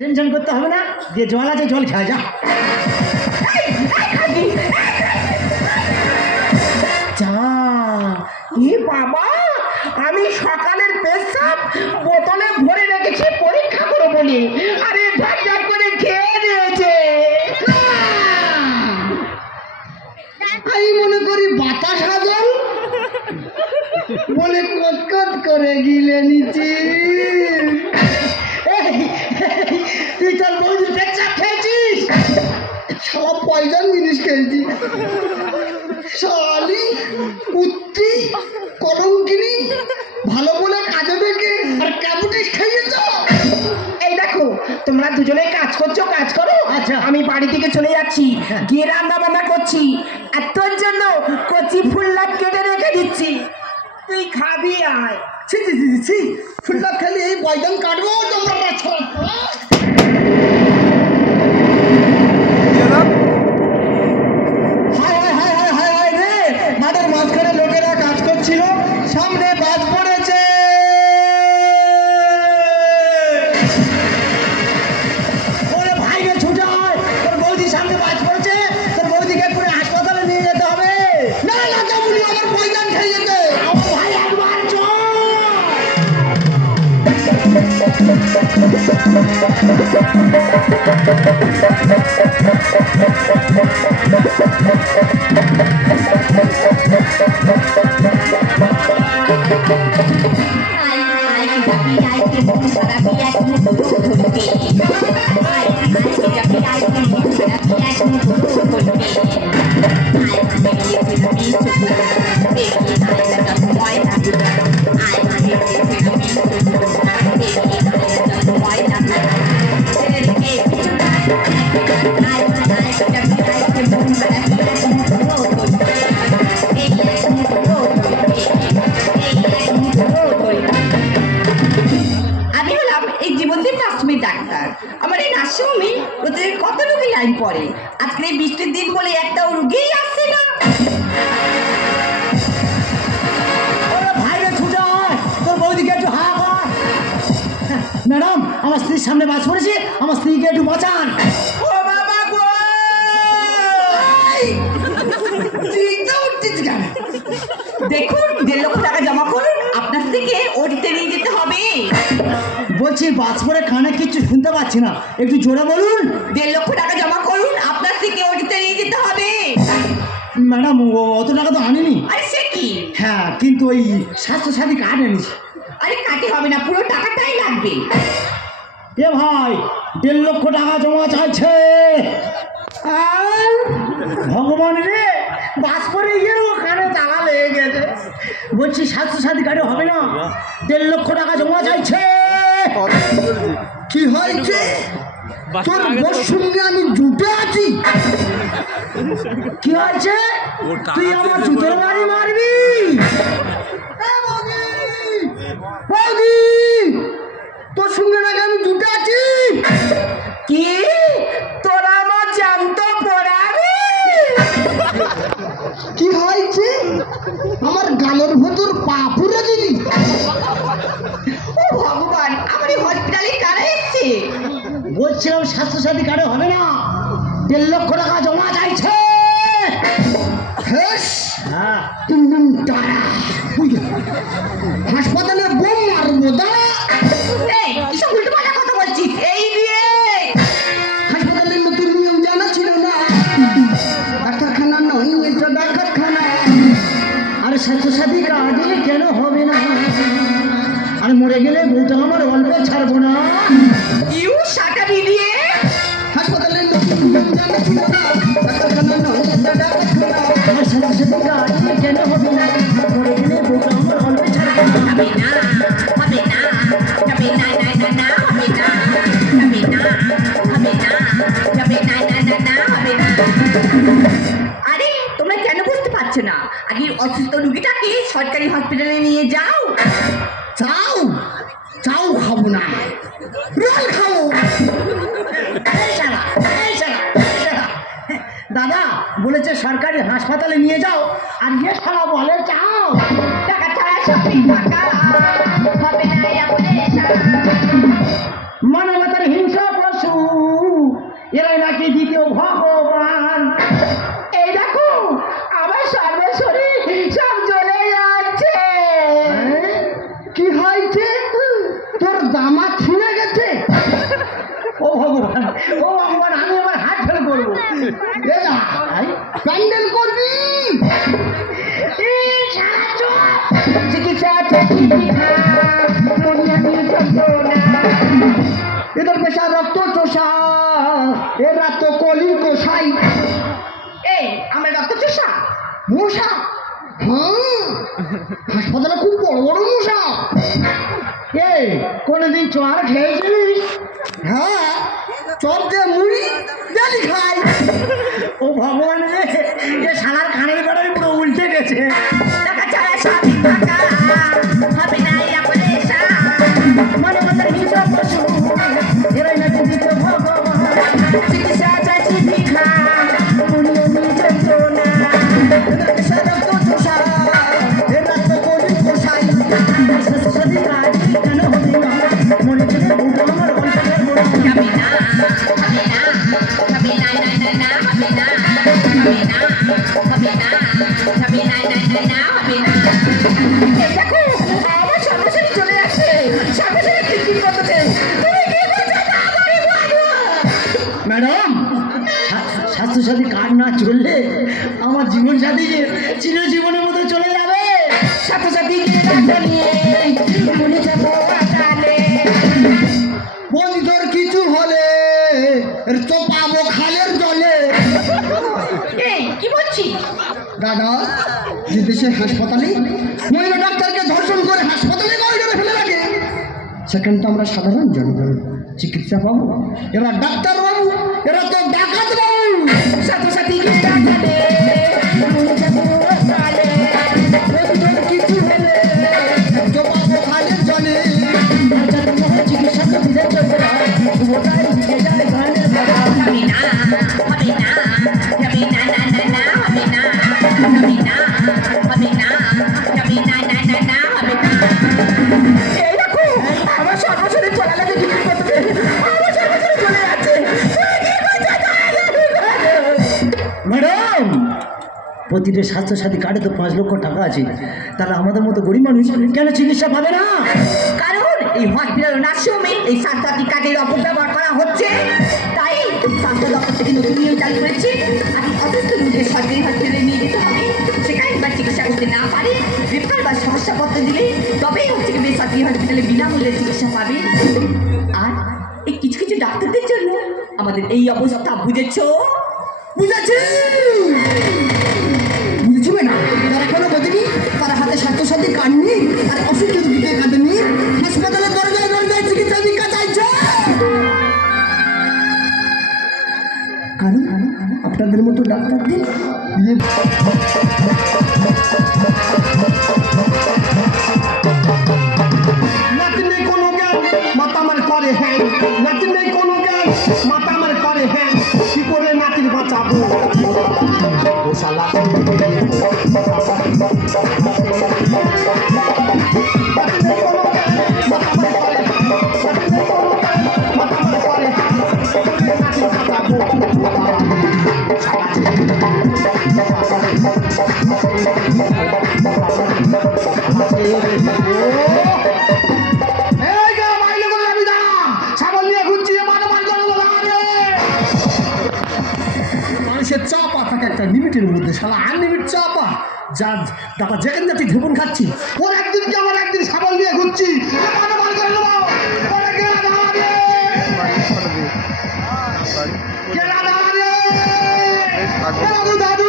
Tension করতে হবে না, যে জল আছে জল খাওয়া যা। বাবা, আমি সকালের পেশাব বোতলে ভরে রেখেছি পরীক্ষা করে বলি, আরে ঝটঝট করে খেয়ে নিয়েছে। আমি মনে করি বাতাস হাজল বলে কটকট করে গিলে নিচ্ছি। তুই তোর বৌদির পেশাব খেয়েছিস? সব পয়জন জিনিস খেয়েছি। শালি কুত্তি কলঙ্কিনী ভালো বলে কাজে বেঁকে আর ক্যাবুটিস খাইয়েছ। এই দেখো, তোমরা দুজনে কাজ করছো, কাজ করো। আচ্ছা, আমি বাড়ি থেকে চলে যাচ্ছি, গিয়ে রান্না বান্না করছি, আর তোর জন্য কচি ফুল লাভ কেটে রেখে দিচ্ছি, তুই খাবি। আয়। ছি ছি ছি ছি, ফুলটা খেলে এই পয়জন কাটবো তোমরা বাচ্চা। মাঠের মাঝখানে লোকেরা কাজ করছিল, সামনে বাজ পড়েছে। ওরে ভাই রে, ছুটে আয়, তোর বৌদির সামনে বাজ পড়েছে, তোর বৌদিকে পুরো হাসপাতালে নিয়ে যেতে হবে। না না যাবুনি, আমার পয়জন খেয়ে যেতে। আমার ভাই একবার চল। কত রোগী লাইন পড়ে, আজকে বৃষ্টির দিন বলে একটাও রোগীই আসছে না। ভাইরে ছুটে আয়, তোর বৌদিকে একটু হা কর। ম্যাডাম, আমার স্ত্রীর সামনে বাজ পড়েছে, আমার স্ত্রীকে একটু বাঁচান। ও বাবা গো, দেখুন 1.5 লক্ষ টাকা জমা করুন, আপনার থেকে ওটিতে নিয়ে যেতে হবে। বলছি বাজ পড়ে কানে কিছু শুনতে পাচ্ছি না, একটু জোরে বলুন। 1.5 লক্ষ টাকা জমা করুন, আপনার থেকে ওটিতে নিয়ে যেতে হবে। ম্যাডাম, অত টাকা তো আনিনি। আরে সে কি? হ্যাঁ, কিন্তু ওই স্বাস্থ্যসাথী কার্ড এনেছি। আরে কাটে হবে না, পুরো টাকাটাই লাগবে। এ ভাই, 1.5 লক্ষ টাকা জমা চাইছে। ভগবান রে, বাস পরে গিয়ে ওখানে টাকা লেগে গেছে। বলছি স্বাস্থ্যসাথী কার্ডে হবে না, 1.5 লক্ষ টাকা জমা চাইছে। কি হয়েছে? তোর বস সঙ্গে আমি জুটে আছি। কি হয়েছে? তুই আমার জুতোর বাড়ি মারবি? বৌদি, তোর সঙ্গে নাকি আমি জুটে আছি। কি তোরা আমার জানতো পড়াবি? কি হয়েছে? আমার গালের ভেতর পা পুরে দিলি। ও ভগবান, আমার এই হসপিটালে কারা এসছে? বলছিলাম স্বাস্থ্যসাথী কার্ডে হবে না, 1.5 লক্ষ টাকা জমা চাইছে। হাসপাতালে বোম মারবো দাঁড়া। এসব উল্টোপাল্টা কথা বলছিস? এই নিয়ে হাসপাতালের নতুন নিয়ম জানা ছিল না। ডাক্তারখানা নয়, এটা ডাক্তারখানা। আরে স্বাস্থ্যসাথী কার্ডে কেন হবে না? আর মরে গেলে বউটা আমার অল্প ছাড়বো না। ইউ শাটা মিলিয়ে হাসপাতালের নতুন নিয়ম জানা ছিল না। ডাক্তারখানা নয়, এটা ডাক্তারখানা। আমার স্বাস্থ্যসাথী কার্ডে কেন হবে না? মরে গেলে বউটা আমার অল্প ছাড়বো না। হবে না, হবে না, হবে না, না না না, হবে না, হবে না, হবে না, হবে না, না না না, হবে না। আরে তোমরা কেন বুঝতে পারছো না? আগে অসুস্থ রুগীটাকে সরকারি হসপিটালে নিয়ে যাও। চাও চাও খাবো না, রোল খাবো। দাদা বলেছে সরকারি হাসপাতালে নিয়ে যাও, আর গিয়ে সারা বলে চাও। টাকা ছাড়া সবই ফাঁকা, হবে না মানবতার হিংসা এরাই নাকি দ্বিতীয় ভগবান। এই দেখো আমার সর্বশরী সব জ্বলে যাচ্ছে। কি হয়েছে? তোর জামা ছিঁড়ে গেছে? ও ভগবান, ও ভগবান, আমি আমার হাত ফেল করবো। প্যান্ডেল করবি? এদের পেশা রক্ত চোষা, এরা তো কলির কোষাই। এই আমার রক্ত চোষা মশা? হ্যাঁ, হাসপাতালে খুব বড় বড় মশা। এই কোনদিন চর খেয়েছিলিস? হ্যাঁ, চর দিয়ে মুড়ি ডালি খাই। ও ভগবান রে, এ শালার খানের বেড়াই পুরো উল্টে গেছে। টাকা ছাড়া সবই ফাঁকা, হবে না এই অপারেশন। মানে আমাদের হিসাব পশু, এরাই নাকি দ্বিতীয় ভগবান। চিকিৎসা চাইছি ভিক্ষা, মুড়িয়ে নিয়ে যন্ত্রণা। এদের পেশা রক্ত চোষা, এরা তো কলির কোষাই। সাথে কাজ কেন হবে না? মনে গেলে বলবো আমার অন্তরের মনে। হবে না, হবে না, হবে না, না, না, না, হবে না, হবে না, হবে না, হবে না, না, না, হবে না। এই দেখো আমার সর্বশরী চলে আসছে, সর্বশরী খিটখিট করতেছে। তুমি কি করছো তাড়াতাড়ি বলো। ম্যাডাম, স্বাস্থ্যসাথী কার্ড না চললে আমার জীবন সাথী যে চিরজীবনের মতো চলে যাবে। সাথী না নিয়ে মনে যাবো আকালে। বন্ধুর কিছু হলে তো পাবো খালের জলে। এই কি বলছি? দাদা, যে দেশের হাসপাতালে মহিলা ডাক্তারকে ধর্ষণ করে হাসপাতালে করিডোরে ফেলে রাখে, সেখানে তো আমরা সাধারণ জনগণ চিকিৎসা পাবো। এরা ডাক্তার বাবু, এরা তো ডাকাত বাবু। সাথী ডাকালে মনে যাবো আকালে। বন্ধুর কিছু হলে তো পাবো খালের জলে। চিকিৎসা সুবিধা চলবে না, ওটাই দিকে যায় গানের ভাড়া। হবে না, হবে না, হবে না, না, না, না, হবে না, হবে না, হবে না, হবে না, না, না, না, হবে না। এই দেখো আমার সর্বশরী চলে গেছে, কি করতে? আমার সর্বশরী চলে যাচ্ছে। ম্যাডাম, প্রতিটা স্বাস্থ্যসাথী কার্ডে তো 5 লক্ষ টাকা আছে, তাহলে আমাদের মতো গরিব মানুষ কেন চিকিৎসা পাবে না? কারণ এই হসপিটাল নার্সিংহোমে এই স্বাস্থ্যসাথী কার্ডের অপব্যবহার করা হচ্ছে। তাই স্বাস্থ্য দপ্তর থেকে নতুন নিয়ম চালু করেছে। আর অসুস্থ রোগীদের সরকারি হসপিটালে নিয়ে যেতে হবে। সেখানে একবার চিকিৎসা করতে না পারে, রেফার বা সমস্যাপত্র দিলে তবেই হচ্ছে কি বেসরকারি হসপিটালে বিনামূল্যে চিকিৎসা পাবে। আর এই কিছু কিছু ডাক্তারদের জন্য আমাদের এই অবস্থা, বুঝেছো? বুঝেছি, বুঝেছি ম্যাডাম। তারা কোনো বোঝেনি, তারা হাতে স্বাস্থ্যসাথী কার্ড নেই আর অসুস্থ রোগীদের কার্ড নেই, হাসপাতালে দরজায় দরজায় চিকিৎসা দীক্ষা চাইছে। কারণ আপনাদের মতো ডাক্তারদের নাতি নেই কোনো জ্ঞান, মাথা আমার করে হ্যাঁ। নাতি নেই কোনো জ্ঞান, মাথা আমার করে হ্যাঁ। কি করে নাতির বাঁচাবো? ও শালা নাতি নেই কোনো জ্ঞান, মাথা আমার করে হ্যাঁ। নাতি নেই কোনো জ্ঞান, মাথা আমার করে হ্যাঁ। কি করে নাতির বাঁচাবো? মানুষের চাপা থাকে একটা লিমিটের মধ্যে, শালা আনলিমিট চাপা। যার দাদা যেখানে যাচ্ছি ঢেপন খাচ্ছি, ওর একদিন কি আমার একদিন সাবাল নিয়ে ঘুরছি। দাদু